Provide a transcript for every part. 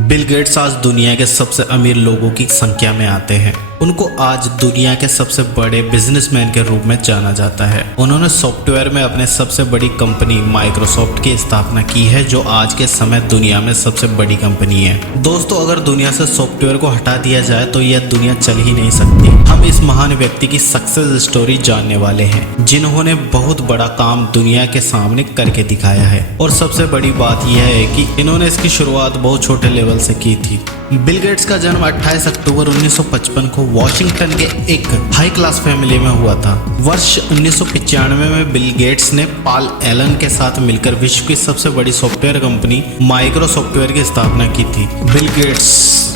Bill Gates आज दुनिया के सबसे अमीर लोगों की संख्या में आते हैं। उनको आज दुनिया के सबसे बड़े बिजनेसमैन के रूप में जाना जाता है। उन्होंने सॉफ्टवेयर में अपने सबसे बड़ी कंपनी माइक्रोसॉफ्ट की स्थापना की है, जो आज के समय दुनिया में सबसे बड़ी कंपनी है। दोस्तों, अगर दुनिया से सॉफ्टवेयर को हटा दिया जाए तो यह दुनिया चल ही नहीं सकती। हम इस महान व्यक्ति की सक्सेस स्टोरी जानने वाले हैं, जिन्होंने बहुत बड़ा काम दुनिया के सामने करके दिखाया है। और सबसे बड़ी बात यह है कि इन्होंने इसकी शुरुआत बहुत छोटे लेवल से की थी। बिल गेट्स का जन्म 28 अक्टूबर 1955 को वॉशिंगटन के एक हाई क्लास फैमिली में हुआ था। वर्ष 1995 में बिल गेट्स ने पॉल एलन के साथ मिलकर विश्व की सबसे बड़ी सॉफ्टवेयर कंपनी माइक्रोसॉफ्टवेयर की स्थापना की थी। बिल गेट्स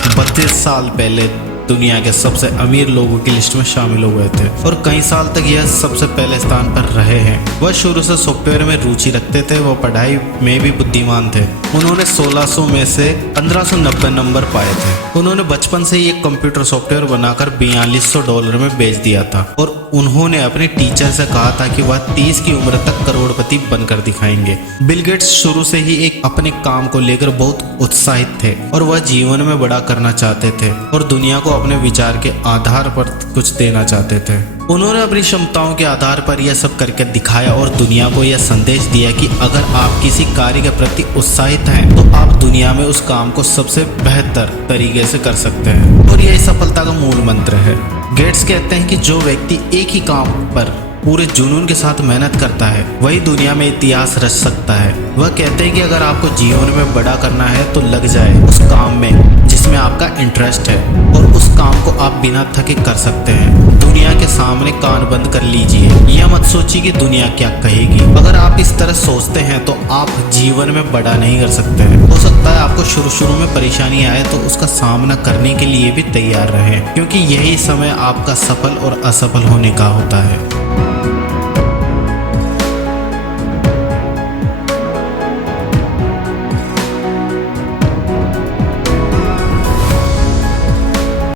32 साल पहले दुनिया के सबसे अमीर लोगों की लिस्ट में शामिल हो गए थे और कई साल तक यह सबसे पहले स्थान पर रहे हैं। वह शुरू से सॉफ्टवेयर में रुचि रखते थे। वह पढ़ाई में भी बुद्धिमान थे। उन्होंने 1600 में से 1590 नंबर पाए थे। उन्होंने बचपन से ही एक कंप्यूटर सॉफ्टवेयर बनाकर $4200 में बेच दिया था और उन्होंने अपने टीचर से कहा था कि वह 30 की उम्र तक करोड़पति बनकर दिखाएंगे। बिल गेट्स शुरू से ही अपने काम को लेकर बहुत उत्साहित थे और वह जीवन में बड़ा करना चाहते थे और दुनिया को अपने विचार के आधार पर कुछ देना चाहते थे। उन्होंने अपनी क्षमताओं के आधार पर यह सब करके दिखाया और दुनिया को यह संदेश दिया कि अगर आप किसी कार्य के प्रति उत्साहित हैं तो आप दुनिया में उस काम को सबसे बेहतर तरीके से कर सकते हैं। और यही सफलता का मूल मंत्र है। गेट्स कहते हैं कि जो व्यक्ति एक ही काम पर पूरे जुनून के साथ मेहनत करता है वही दुनिया में इतिहास रच सकता है। वह कहते हैं कि अगर आपको जीवन में बड़ा करना है तो लग जाए उस काम में जिसमें आपका इंटरेस्ट है और उस काम को आप बिना थके कर सकते हैं। दुनिया के सामने कान बंद कर लीजिए। यह मत सोचिए कि दुनिया क्या कहेगी। अगर आप इस तरह सोचते हैं तो आप जीवन में बड़ा नहीं कर सकते हैं। हो सकता है आपको शुरू में परेशानी आए तो उसका सामना करने के लिए भी तैयार रहें, क्योंकि यही समय आपका सफल और असफल होने का होता है।